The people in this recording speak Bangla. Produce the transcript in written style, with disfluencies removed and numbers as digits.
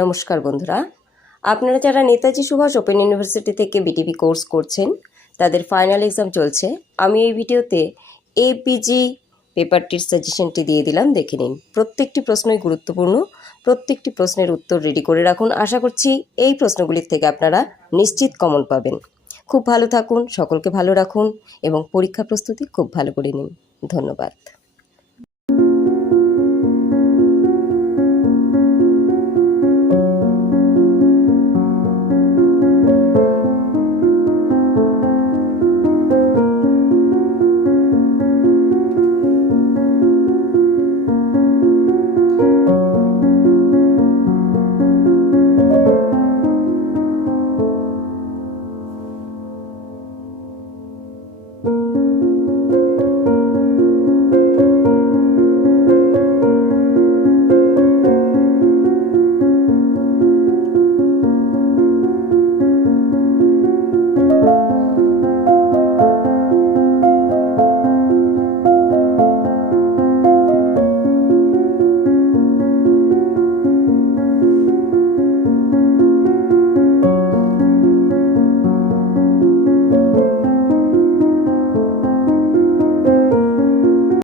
নমস্কার বন্ধুরা, আপনারা যারা নেতাজি সুভাষ ওপেন ইউনিভার্সিটি থেকে বিটিভি কোর্স করছেন তাদের ফাইনাল এক্সাম চলছে। আমি এই ভিডিওতে এপিজি পেপারটির সাজেশনটি দিয়ে দিলাম, দেখে নিন। প্রত্যেকটি প্রশ্নই গুরুত্বপূর্ণ, প্রত্যেকটি প্রশ্নের উত্তর রেডি করে রাখুন। আশা করছি এই প্রশ্নগুলির থেকে আপনারা নিশ্চিত কমন পাবেন। খুব ভালো থাকুন, সকলকে ভালো রাখুন এবং পরীক্ষা প্রস্তুতি খুব ভালো করে নিন। ধন্যবাদ।